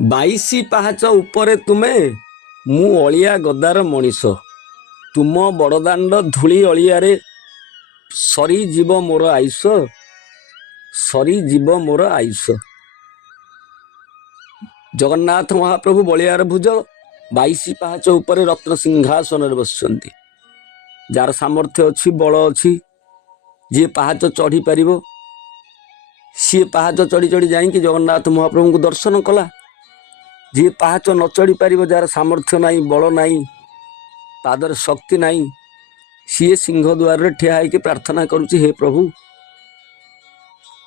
22 ପାହାଚ ଉପରେ ତୁମେ, ମୁଁ ଅଳିଆ ଗଦାର ମଣିଷ। ତୁମ ବଡ଼ଦାଣ୍ଡ ଧୂଳି ଅଳିଆରେ ସରିଯିବ ମୋର ଆୟୁଷ, ସରିଯିବ ମୋର ଆୟୁଷ। ଜଗନ୍ନାଥ ମହାପ୍ରଭୁ ବଳିଆର ଭୁଜ 22 ପାହାଚ ଉପରେ ରତ୍ନ ସିଂହାସନରେ ବସିଛନ୍ତି। ଯାହାର ସାମର୍ଥ୍ୟ ଅଛି, ବଳ ଅଛି, ଯିଏ ପାହାଚ ଚଢ଼ି ପାରିବ, ସିଏ ପାହାଚ ଚଢ଼ି ଚଢ଼ି ଯାଇକି ଜଗନ୍ନାଥ ମହାପ୍ରଭୁଙ୍କୁ ଦର୍ଶନ କଲା। ଯିଏ ପାହାଚ ନ ଚଢ଼ି ପାରିବ, ଯାହାର ସାମର୍ଥ୍ୟ ନାହିଁ, ବଳ ନାହିଁ, ପାଦରେ ଶକ୍ତି ନାହିଁ, ସିଏ ସିଂହ ଦ୍ୱାରରେ ଠିଆ ହେଇକି ପ୍ରାର୍ଥନା କରୁଛି, ହେ ପ୍ରଭୁ,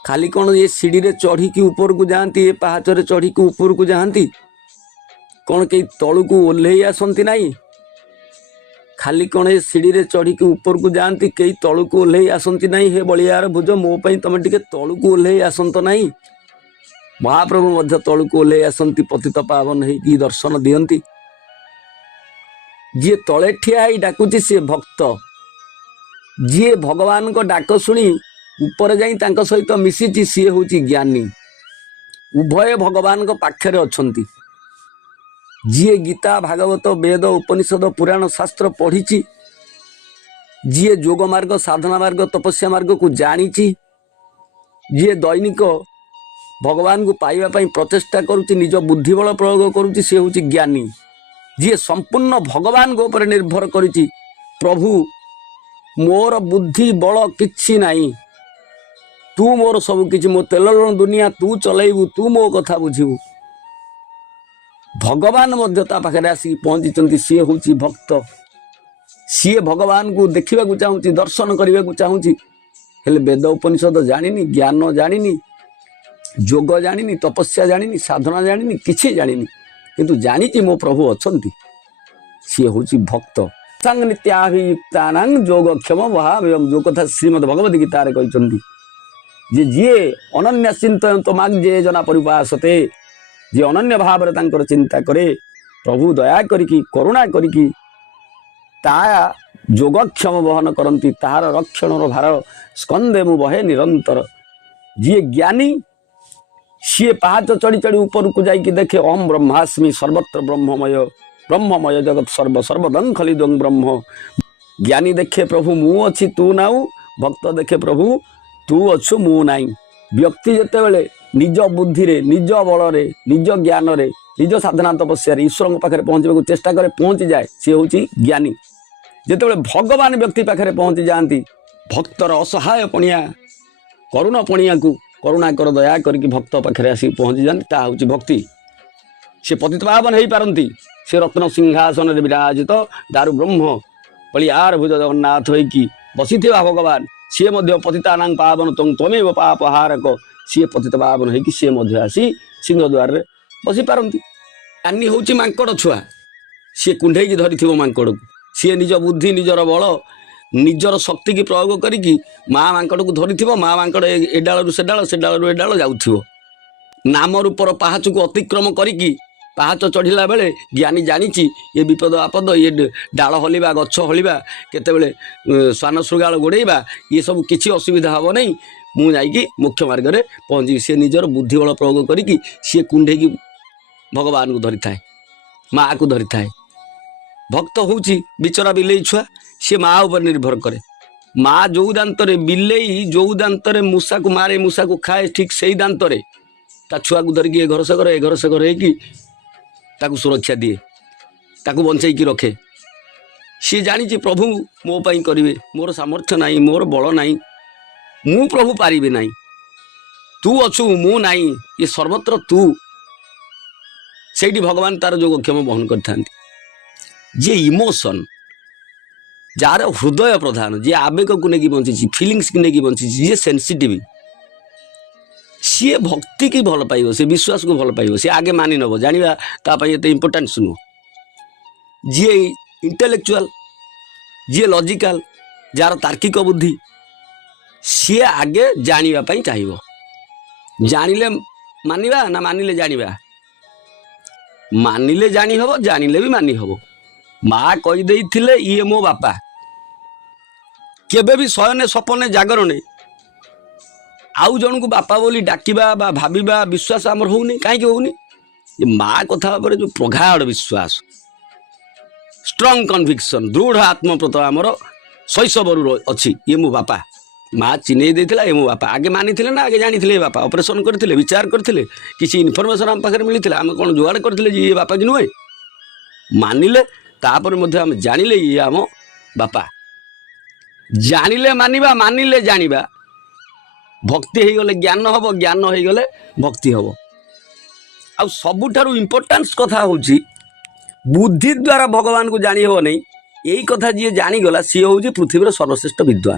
ଖାଲି କ'ଣ ଏ ସିଡ଼ିରେ ଚଢ଼ିକି ଉପରକୁ ଯାଆନ୍ତି, ଏ ପାହାଚରେ ଚଢ଼ିକି ଉପରକୁ ଯାଆନ୍ତି, କ'ଣ କେହି ତଳକୁ ଓହ୍ଲେଇ ଆସନ୍ତି ନାହିଁ? ଖାଲି କ'ଣ ଏ ସିଡ଼ିରେ ଚଢ଼ିକି ଉପରକୁ ଯାଆନ୍ତି, କେହି ତଳକୁ ଓହ୍ଲେଇ ଆସନ୍ତି ନାହିଁ? ହେ ବଳିଆର ଭୁଜ, ମୋ ପାଇଁ ତମେ ଟିକେ ତଳକୁ ଓହ୍ଲେଇ ଆସନ୍ତ ନାହିଁ? ମହାପ୍ରଭୁ ମଧ୍ୟ ତଳକୁ ଓହ୍ଲେଇ ଆସନ୍ତି, ପତିତ ପାବନ ହେଇକି ଦର୍ଶନ ଦିଅନ୍ତି। ଯିଏ ତଳେ ଠିଆ ହେଇ ଡାକୁଛି ସିଏ ଭକ୍ତ। ଯିଏ ଭଗବାନଙ୍କ ଡାକ ଶୁଣି ଉପରେ ଯାଇ ତାଙ୍କ ସହିତ ମିଶିଛି ସିଏ ହେଉଛି ଜ୍ଞାନୀ। ଉଭୟ ଭଗବାନଙ୍କ ପାଖରେ ଅଛନ୍ତି। ଯିଏ ଗୀତା, ଭାଗବତ, ବେଦ, ଉପନିଷଦ, ପୁରାଣ ଶାସ୍ତ୍ର ପଢ଼ିଛି, ଯିଏ ଯୋଗ ମାର୍ଗ, ସାଧନା ମାର୍ଗ, ତପସ୍ୟା ମାର୍ଗକୁ ଜାଣିଛି, ଯିଏ ଦୈନିକ ଭଗବାନଙ୍କୁ ପାଇବା ପାଇଁ ପ୍ରଚେଷ୍ଟା କରୁଛି, ନିଜ ବୁଦ୍ଧିବଳ ପ୍ରୟୋଗ କରୁଛି, ସେ ହେଉଛି ଜ୍ଞାନୀ। ଯିଏ ସମ୍ପୂର୍ଣ୍ଣ ଭଗବାନଙ୍କ ଉପରେ ନିର୍ଭର କରିଛି, ପ୍ରଭୁ ମୋର ବୁଦ୍ଧି ବଳ କିଛି ନାହିଁ, ତୁ ମୋର ସବୁ କିଛି, ମୋ ତେଲ ଲୁଣ ଦୁନିଆ ତୁ ଚଲେଇବୁ, ତୁ ମୋ କଥା ବୁଝିବୁ। ଭଗବାନ ମଧ୍ୟ ତା ପାଖରେ ଆସିକି ପହଞ୍ଚିଛନ୍ତି, ସିଏ ହେଉଛି ଭକ୍ତ। ସିଏ ଭଗବାନଙ୍କୁ ଦେଖିବାକୁ ଚାହୁଁଛି, ଦର୍ଶନ କରିବାକୁ ଚାହୁଁଛି, ହେଲେ ବେଦ ଉପନିଷଦ ଜାଣିନି, ଜ୍ଞାନ ଜାଣିନି, ଯୋଗ ଜାଣିନି, ତପସ୍ୟା ଜାଣିନି, ସାଧନା ଜାଣିନି, କିଛି ଜାଣିନି, କିନ୍ତୁ ଜାଣିଛି ମୋ ପ୍ରଭୁ ଅଛନ୍ତି, ସିଏ ହେଉଛି ଭକ୍ତ। ସାଙ୍ଗ ନିତ୍ୟାଭିୟୁକ୍ତାନାଂ ଯୋଗକ୍ଷମ ମହାବୟମ, ଯୋଉ କଥା ଶ୍ରୀମଦ୍ ଭଗବତୀ ଗୀତାରେ କହିଛନ୍ତି ଯେ ଯିଏ ଅନନ୍ୟ ଚିନ୍ତୟନ୍ତ ମାଗ୍ ଯେ ଜନା ପରିପାସତେ, ଯିଏ ଅନନ୍ୟ ଭାବରେ ତାଙ୍କର ଚିନ୍ତା କରେ, ପ୍ରଭୁ ଦୟା କରିକି କରୁଣା କରିକି ତା ଯୋଗକ୍ଷମ ବହନ କରନ୍ତି, ତାହାର ରକ୍ଷଣର ଭାର ସ୍କନ୍ଦେ ମୁଁ ବହେ ନିରନ୍ତର। ଯିଏ ଜ୍ଞାନୀ, ସିଏ ପାହାଚ ଚଢ଼ି ଚଢ଼ି ଉପରକୁ ଯାଇକି ଦେଖେ ଓମ୍ ବ୍ରହ୍ମାସ୍ମି ସର୍ବତ୍ର ବ୍ରହ୍ମମୟ, ବ୍ରହ୍ମମୟ ଜଗତ ସର୍ବ ସର୍ବଦଂ ଖଲିଦଂ ବ୍ରହ୍ମ। ଜ୍ଞାନୀ ଦେଖେ ପ୍ରଭୁ ମୁଁ ଅଛି ତୁ ନାହୁଁ, ଭକ୍ତ ଦେଖେ ପ୍ରଭୁ ତୁ ଅଛୁ ମୁଁ ନାହିଁ। ବ୍ୟକ୍ତି ଯେତେବେଳେ ନିଜ ବୁଦ୍ଧିରେ, ନିଜ ବଳରେ, ନିଜ ଜ୍ଞାନରେ, ନିଜ ସାଧନା ତପସ୍ୟାରେ ଈଶ୍ୱରଙ୍କ ପାଖରେ ପହଞ୍ଚିବାକୁ ଚେଷ୍ଟା କରେ, ପହଞ୍ଚିଯାଏ, ସିଏ ହେଉଛି ଜ୍ଞାନୀ। ଯେତେବେଳେ ଭଗବାନ ବ୍ୟକ୍ତି ପାଖରେ ପହଞ୍ଚି ଯାଆନ୍ତି, ଭକ୍ତର ଅସହାୟ ପଣିଆ, କରୁଣ ପଣିଆକୁ କରୁଣା କର ଦୟା କରିକି ଭକ୍ତ ପାଖରେ ଆସିକି ପହଞ୍ଚି ଯାଆନ୍ତି, ତାହା ହେଉଛି ଭକ୍ତି। ସେ ପତିତ ପାବନ ହେଇପାରନ୍ତି, ସେ ରତ୍ନ ସିଂହାସନରେ ବିରାଜିତ ଦାରୁ ବ୍ରହ୍ମ ବଳିଆର ଭୁଜ ଜଗନ୍ନାଥ ହେଇକି ବସିଥିବା ଭଗବାନ, ସିଏ ମଧ୍ୟ ପତିତାନାଂ ପାବନ ତ୍ୱମେବ ପାପହାରକ, ସିଏ ପତିତ ପାବନ ହେଇକି ସିଏ ମଧ୍ୟ ଆସି ସିଂହ ଦ୍ୱାରରେ ବସିପାରନ୍ତି। ଜ୍ଞାନୀ ହେଉଛି ମାଙ୍କଡ଼ ଛୁଆ, ସିଏ କୁଣ୍ଢେଇକି ଧରିଥିବ ମାଙ୍କଡ଼କୁ, ସିଏ ନିଜ ବୁଦ୍ଧି, ନିଜର ବଳ, ନିଜର ଶକ୍ତିକି ପ୍ରୟୋଗ କରିକି ମା ମାଙ୍କଡ଼କୁ ଧରିଥିବ। ମା ମାଙ୍କଡ଼ ଏ ଡାଳରୁ ସେ ଡାଳ, ସେ ଡାଳରୁ ଏ ଡାଳ ଯାଉଥିବ। ନାମ ରୂପର ପାହାଚକୁ ଅତିକ୍ରମ କରିକି ପାହାଚ ଚଢ଼ିଲା ବେଳେ ଜ୍ଞାନୀ ଜାଣିଛି ଏ ବିପଦ ଆପଦ, ଇଏ ଡାଳ ହଲିବା, ଗଛ ହଲିବା, କେତେବେଳେ ଶ୍ୱାନ ଶୃଗାଳ ଗୋଡ଼େଇବା, ଏସବୁ କିଛି ଅସୁବିଧା ହେବ ନାହିଁ, ମୁଁ ଯାଇକି ମୁଖ୍ୟ ମାର୍ଗରେ ପହଞ୍ଚିବି। ସିଏ ନିଜର ବୁଦ୍ଧିବଳ ପ୍ରୟୋଗ କରିକି ସିଏ କୁଣ୍ଢେଇକି ଭଗବାନଙ୍କୁ ଧରିଥାଏ, ମାଆକୁ ଧରିଥାଏ। ଭକ୍ତ ହେଉଛି ବିଚରା ବିଲେଇ ଛୁଆ, ସିଏ ମା ଉପରେ ନିର୍ଭର କରେ। ମା ଯୋଉ ଦାନ୍ତରେ, ବିଲେଇ ଯୋଉ ଦାନ୍ତରେ ମୂଷାକୁ ମାରେ, ମୂଷାକୁ ଖାଏ, ଠିକ୍ ସେଇ ଦାନ୍ତରେ ତା ଛୁଆକୁ ଧରିକି ଏ ଘର ସେ ଘର, ଏ ଘର ସେ ଘର ହେଇକି ତାକୁ ସୁରକ୍ଷା ଦିଏ, ତାକୁ ବଞ୍ଚେଇକି ରଖେ। ସିଏ ଜାଣିଛି ପ୍ରଭୁ ମୋ ପାଇଁ କରିବେ, ମୋର ସାମର୍ଥ୍ୟ ନାହିଁ, ମୋର ବଳ ନାହିଁ, ମୁଁ ପ୍ରଭୁ ପାରିବି ନାହିଁ, ତୁ ଅଛୁ ମୁଁ ନାହିଁ, ଏ ସର୍ବତ୍ର ତୁ। ସେଇଠି ଭଗବାନ ତାର ଯୋଗକ୍ଷମ ବହନ କରିଥାନ୍ତି। ଯିଏ ଇମୋସନ୍, ଯାହାର ହୃଦୟ ପ୍ରଧାନ, ଯିଏ ଆବେଗକୁ ନେଇକି ବଞ୍ଚିଛି, ଫିଲିଙ୍ଗସକୁ ନେଇକି ବଞ୍ଚିଛି, ଯିଏ ସେନ୍ସିଟିଭ୍, ସିଏ ଭକ୍ତିକି ଭଲ ପାଇବ, ସେ ବିଶ୍ୱାସକୁ ଭଲ ପାଇବ, ସିଏ ଆଗେ ମାନି ନେବ, ଜାଣିବା ତା ପାଇଁ ଏତେ ଇମ୍ପୋର୍ଟାନ୍ସ ନୁହଁ। ଯିଏ ଇଣ୍ଟେଲେକ୍ଚୁଆଲ, ଯିଏ ଲଜିକାଲ, ଯାହାର ତାର୍କିକ ବୁଦ୍ଧି, ସିଏ ଆଗେ ଜାଣିବା ପାଇଁ ଚାହିଁବ। ଜାଣିଲେ ମାନିବା ନା ମାନିଲେ ଜାଣିବା? ମାନିଲେ ଜାଣି ହବ, ଜାଣିଲେ ବି ମାନି ହବ। ମା କହିଦେଇଥିଲେ ଇଏ ମୋ ବାପା, କେବେ ବି ଶୟନେ ସପନେ ଜାଗରଣେ ଆଉ ଜଣକୁ ବାପା ବୋଲି ଡାକିବା ବା ଭାବିବା, ବିଶ୍ୱାସ ଆମର ହଉନି। କାହିଁକି ହଉନି? ये माँ कथा पर जो प्रगाढ़ विश्वास स्ट्रंग कन्विक्शन दृढ़ आत्मप्रत आमर शैशवरू अच्छी ये मो बापा माँ चिन्ह देता ये मो बापा आगे मानी ना आगे जानी बापा ऑपरेशन करते विचार करते किसी इनफर्मेशन आम पाखे मिलता आम कौन जुगाड़ करते ये बापा कि नुहे मानिले तापर आम जानिले ये आम बापा जानिले मानिबा मानिले जानिबा भक्ति हो गले ज्ञान हम ज्ञान हो गले भक्ति हम आ सबुठारु इम्पोर्टान्स कथा होची बुद्धि द्वारा भगवान को जानी हो नहीं यही कथा जी जानीगला सी हूँ पृथ्वीर सर्वश्रेष्ठ विद्वान।